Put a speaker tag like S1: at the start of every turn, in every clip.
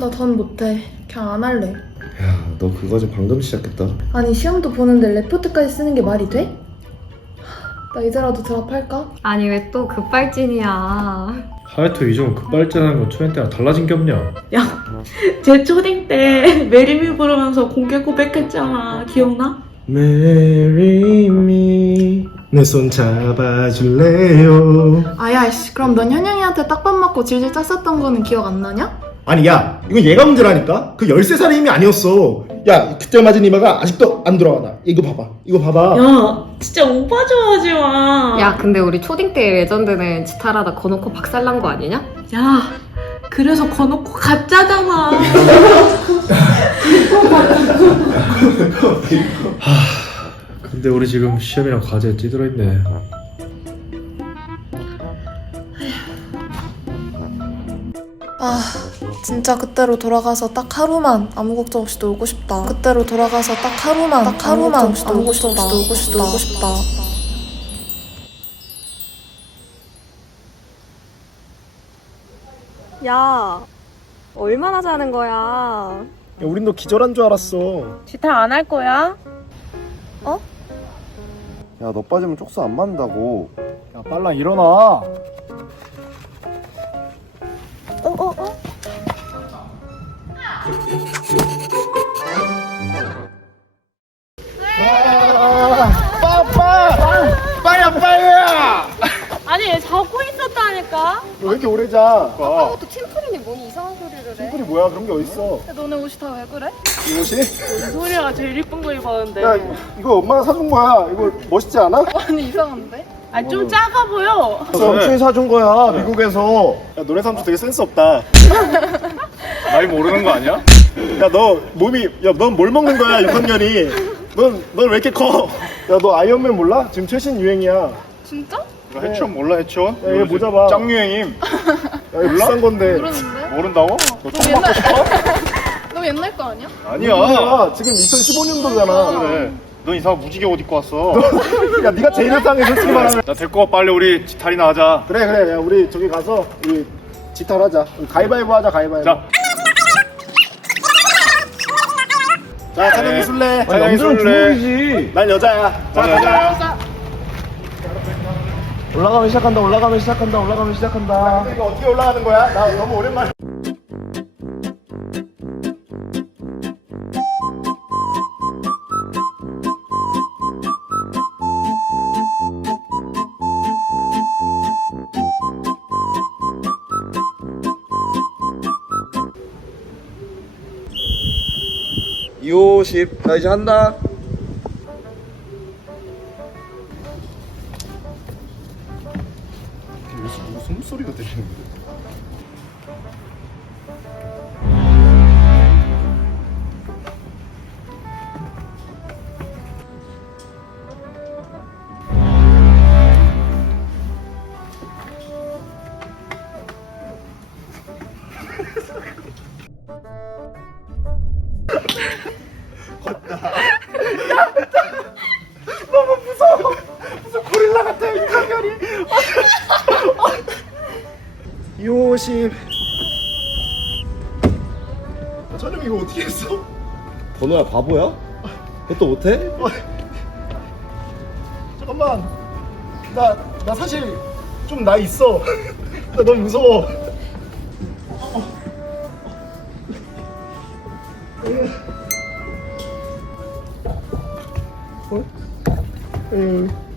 S1: 나던 못해. 그냥 안 할래.
S2: 야, 너 그거 좀 방금 시작했다.
S1: 아니 시험도 보는데 레포트까지 쓰는 게 말이 돼? 나 이제라도 드랍할까?
S3: 아니 왜 또 급발진이야?
S4: 하여튼 요즘 급발진하는 건 초연 때랑 달라진 게 없냐?
S5: 제 초딩 때 메리미 부르면서 공개 고백했잖아. 기억나?
S2: Marry me 내 손 잡아줄래요
S1: 아야 씨 그럼 넌 현영이한테 딱밥 맞고 질질 짰었던 거는 기억 안 나냐?
S2: 아니 야 이건 얘가 문제라니까 그 13살의 힘이 아니었어 야 그때 맞은 이마가 아직도 안 돌아가 나 이거 봐봐 이거 봐봐
S5: 야, 진짜 오빠 좋아하지 마.
S3: 야 근데 우리 초딩 때 레전드는 지탈하다 거놓고 박살난 거 아니냐?
S5: 야, 그래서 거놓고 가짜잖아.
S4: 근데 우리 지금 시험이랑 과제에 찌들어 있네.
S1: 아 진짜 그때로 돌아가서 딱 하루만 아무 걱정 없이 놀고 싶다. 그때로 돌아가서 딱 하루만 딱 하루만 아무 걱정 없이 놀고 싶다. 놀고 싶다.
S3: 야 얼마나 자는 거야?
S2: 야 우린 너 기절한 줄 알았어
S5: 지탈 안할 거야?
S2: 야 너 빠지면 쪽수 안 맞는다고
S6: 야 빨라 일어나
S1: 어 어, 어?
S2: 빠야 빠야
S5: 아니, 자고 있었다니까.
S2: 너왜 이렇게 오래
S3: 자또 팀플이니 뭐니 이상한 소리를 해?
S2: 핑클이 뭐야 그런 게 어딨어
S1: 너네 옷이 다 왜 그래?
S2: 이 옷이?
S5: 소리가 제일 이쁜 거 입었는데.
S2: 야 이거 엄마가 사준 거야 이거 멋있지 않아?
S1: 아니 이상한데?
S5: 아, 좀 작아 보여.
S2: 삼촌이 사준 거야 미국에서 야 너네 삼촌 되게 센스 없다
S6: 나이 모르는 거 아니야?
S2: 야 너 몸이 야 넌 뭘 먹는 거야 6학년이 넌넌 왜 이렇게 커? 야 너 아이언맨 몰라? 지금 최신 유행이야
S1: 진짜?
S6: 이거 해치원 몰라 해치원?
S2: 야, 얘 모자 봐.
S6: 짱 유행임
S2: 야 이거 비싼 건데
S1: 모르는데?
S6: 모른다고? 너 처음
S1: 옛날-? 너무 옛날 거 아니야?
S6: 아니야
S2: 야 지금 2015년도잖아
S6: 그래 넌 이상한 무지개 옷 입고 왔어
S2: 야 네가 제일 상해 솔직히 말하면
S6: 나 데리고 와 빨리 우리 지탈이나 하자
S2: 그래 그래 야 우리 저기 가서 우리 지탈하자 우리 가위바위보 하자 가위바위보
S6: 자
S2: 자 찬영이 술래.
S6: 찬영이 술래.
S2: 난 여자야.
S6: 자난
S2: 가자. 올라가면 시작한다 올라가면 시작한다 올라가면 시작한다. 이거 어떻게 올라가는 거야? 나 너무 오랜만에 이오십 나 이제 한다. 무슨 무슨 소리가 들리는 거 야? 이오십 찬영 이거 어떻게 했어? 번호야 바보야? 그것도 못해? 잠깐만 나, 나 사실 좀 나 있어 나 너무 무서워 어? 응. 어?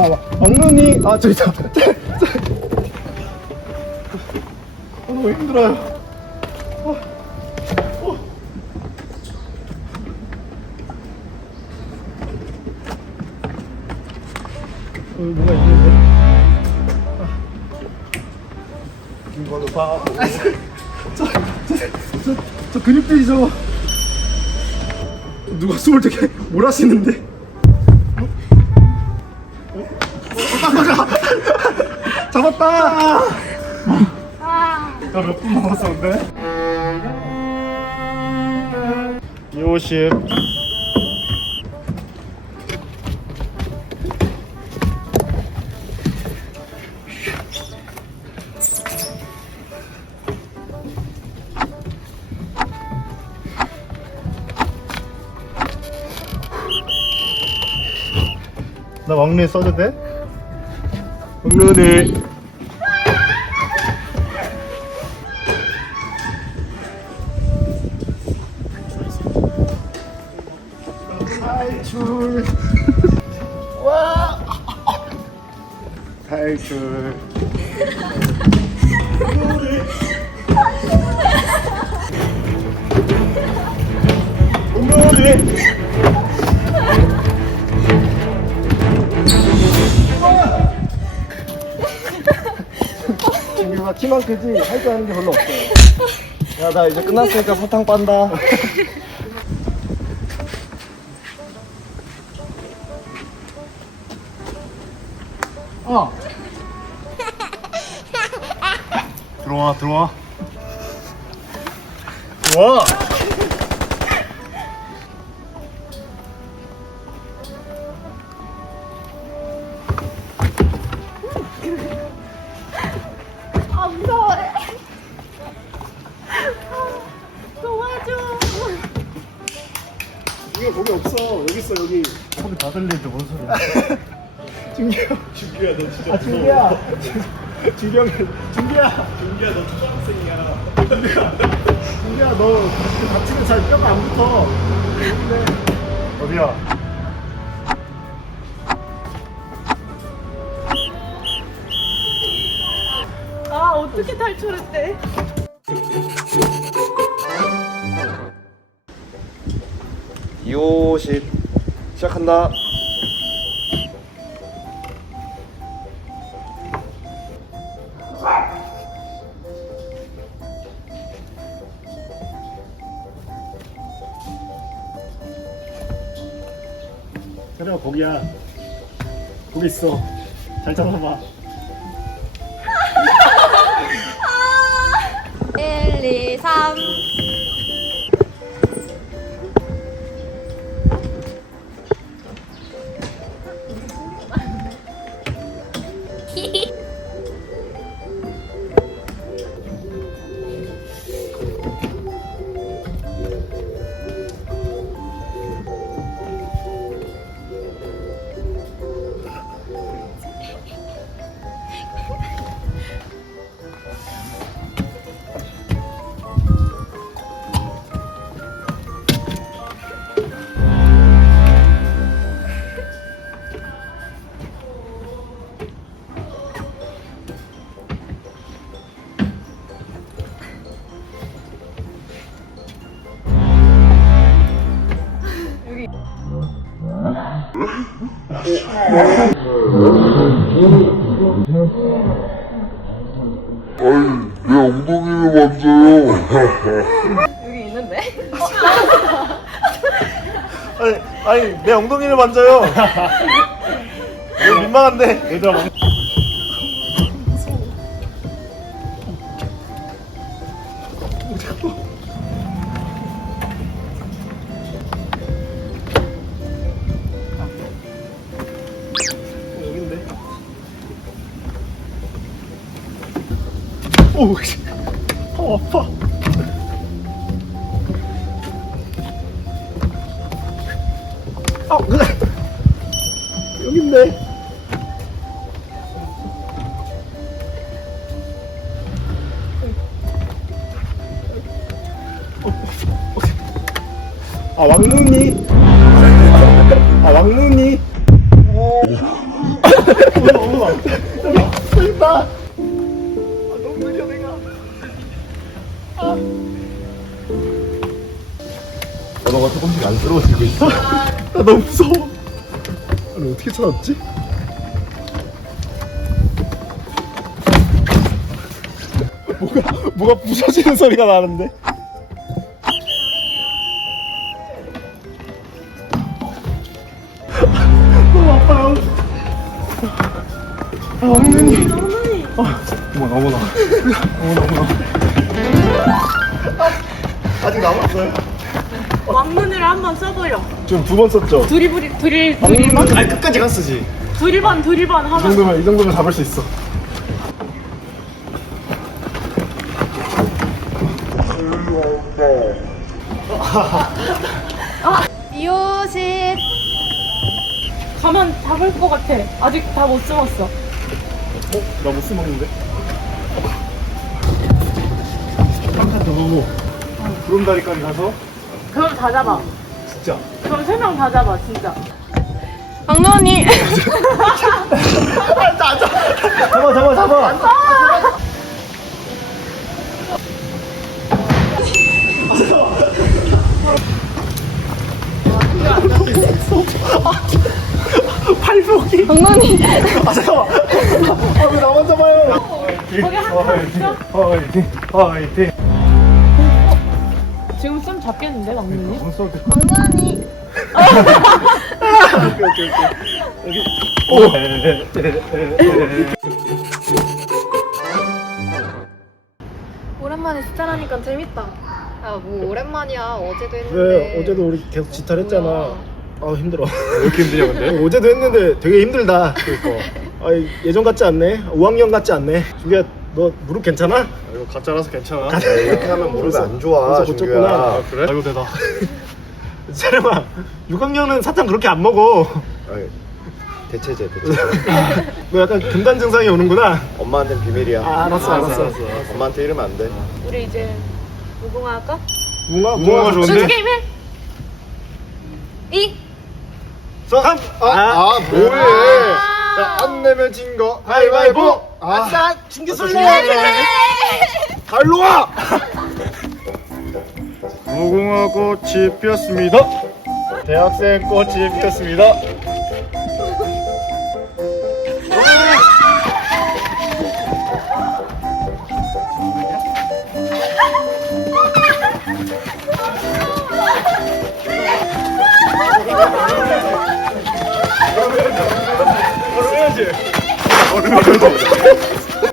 S2: 아, 막눈이 아, 저기, 저, 저, 저. 어, 너무 힘들어요. 어, 어. 어, 뭐가 있는데? 아. 김건우 바보. 저, 저, 저, 저 근육들이 저거. 누가 숨을 되게 몰아쉬는데? 먹었다. 나 몇 분 먹었었는데? 250. 나 왕래 써도 돼? 왕래. 탈출. 와! 탈출. 지금 키만 크지 할 줄 아는 게 별로 없어. 야나 이제 끝났으니까 사탕 빤다. 어. 들어와 들어와. 들어와. 이거 거기 없어. 여기 있어 여기. 소리 다 들리는데 뭔 소리야? 준규야. 준규야 너 진짜. 아 준규야. 준규야. 준규야. 준규야 너 초등학생이야. 준규야. 준규야 너 다치면 잘 뼈가 안 붙어. 네. 어디야?
S5: 아 어떻게 탈출했대?
S2: 이오십 시작한다. 있어. 잘 잡아봐.
S1: 1, 2, 3.
S7: 내 엉덩이를 만져요.
S2: 아니, 아니 내 엉덩이를 만져요. 이거 민망한데. 얘들아 오, 씨. 어, 아파. 아, 그래. 여기 있네. 아, 왕눈이. 아, 왕눈이. 어 언어가 조금씩 안쓰러워지고 있어. 나 너무 무서워. 아니 어떻게 찾았지? 뭐가 뭐가 부서지는 소리가 나는데? 너무 아파요. 아 왕눈이. 아, 어머나 어머나. 어머나 어머나. 아, 아직 남았어요.
S5: 왕눈을 한번 써보려.
S2: 지금 두 번 썼죠?
S5: 두리부리 두리
S2: 왕눈이 아니 끝까지 갔으지.
S5: 두리번 두리번
S2: 이
S5: 하면
S2: 정도면 이 정도면 잡을 수 있어.
S1: 이오십.
S5: 가만 잡을 것 같아. 아직 다 못 숨었어.
S2: 어? 나 못 쓰먹는데? 한칸 더 하고 구름다리까지 가서
S5: 다 잡아.
S2: 진짜?
S5: 그럼 세 명 다 잡아, 진짜.
S1: 막내 언니.
S2: 잡아 잡아 잡아. 팔목이.
S1: 막내 언니.
S2: 아 잠깐만. 아 왜 나만 잡아요? 거기 한칸 화이팅 화이팅
S5: 좀 잡겠는데, 막내님?
S2: 오케이 오케이 오케이 여기
S1: 오랜만에 스타라니까 재밌다.
S3: 야, 뭐 오랜만이야. 어제도 했는데.
S2: 왜 어제도 우리 계속 지탈했잖아
S3: 뭐야.
S2: 아 힘들어 왜 이렇게 힘드냐 근데 어제도 했는데 되게 힘들다 그러니까 아 예전 같지 않네 5학년 같지 않네 준규야 너 무릎 괜찮아?
S6: 이거 가짜라서 괜찮아.
S8: 이렇게 하면 무릎이 안 좋아,
S2: 벌써 고쳤구나
S6: 아, 그래? 아이고 대다.
S2: 사람아 6학년은 사탕 그렇게 안 먹어
S8: 대체제, 대체제.
S2: 너 약간 금단 증상이 오는구나
S8: 엄마한테는 비밀이야.
S2: 아 알았어 알았어,
S8: 엄마한테 이러면 안 돼.
S5: 우리 이제 무궁화 할까?
S2: 무궁화
S6: 무궁화 좋은데?
S5: 게임 해!
S1: 이.
S2: 삼
S8: 아, 아, 뭐해? 야, 안 내면 진 거. 가위바위보! 아,
S2: 아싸 준규 술래
S8: 갈로 와!
S6: 무궁화 꽃이 피었습니다. 대학생 꽃이 피었습니다.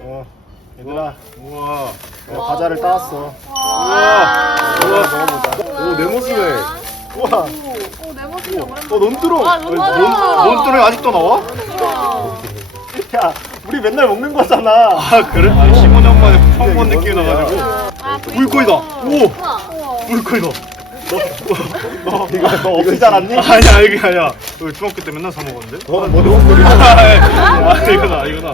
S2: 어 얘들아
S6: 우와.
S2: 내가 과자를 따왔어
S6: 우와. 우와 먹어보자.
S8: 오, 내 모습에.
S2: 우와
S1: 오 내 모습이 오랜만에.
S2: 어 논두렁
S6: 논 논두렁 아직도 나와?
S2: 야 우리 맨날 먹는 거잖아
S6: 아 그래? 아니 15년 만에 처음 본 느낌이 나가지고. 물고기다. 오. 물고기다.
S2: 너 이거 너 없이 자랐니?
S6: 아니야 이게 아니야. 이거 중학교 때 맨날 사 먹었는데.
S8: 너는 뭐 너무 소리
S6: 아 이거다 이거다.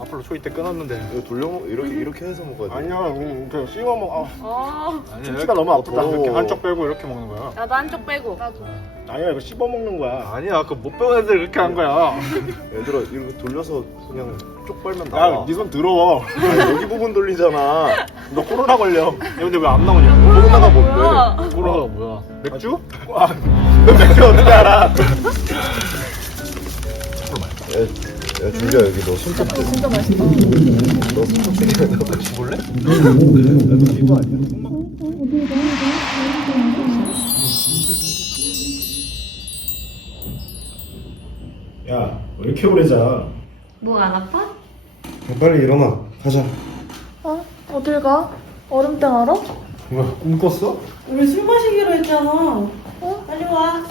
S6: 앞으로 초이 때 끊었는데.
S8: 이거 돌려, 먹- 이렇게, 이렇게 해서 먹어야 돼.
S2: 아니야 응, 그냥 씹어 먹어 아,
S5: 어,
S6: 아니야
S2: 김치가 너무 아프다
S8: 더러워.
S6: 이렇게 한쪽 빼고 이렇게 먹는 거야.
S5: 나도 한쪽 빼고.
S2: 아니야 이거 씹어 먹는 거야
S6: 아니야 그 못 배운 애들 이렇게 한 거야.
S8: 얘들아, 이거 돌려서 그냥 쪽 빨면
S2: 야
S8: 나와.
S2: 네손 더러워
S8: 여기 부분 돌리잖아.
S2: 너 코로나 걸려
S6: 야 근데 왜 안 나오냐?
S8: 코로나가 뭔데?
S6: 코로나가 뭐야? 맥주?
S2: 너 맥주 어떻게 알아
S8: 야, 야, 준비야, 여기 너 손톱 좀. 진짜 맛있다. 너 손톱 좀. 너 같이 볼래?
S2: 야왜 이렇게 오래
S3: 자뭐안 아파?
S8: 빨리 일어나. 가자.
S1: 어? 어딜 가? 얼음땡 알아?
S2: 뭐야 꿈 꿨어?
S5: 우리 술 마시기로 했잖아. 어? 빨리 와.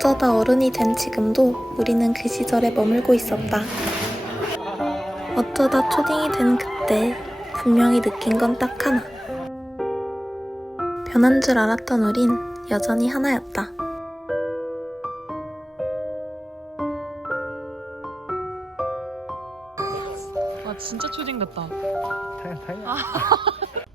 S9: 어쩌다 어른이 된 지금도 우리는 그 시절에 머물고 있었다. 어쩌다 초딩이 된 그때 분명히 느낀 건 딱 하나. 변한 줄 알았던 우린 여전히 하나였다.
S5: 아, 진짜 초딩 같다.
S2: 타야 타야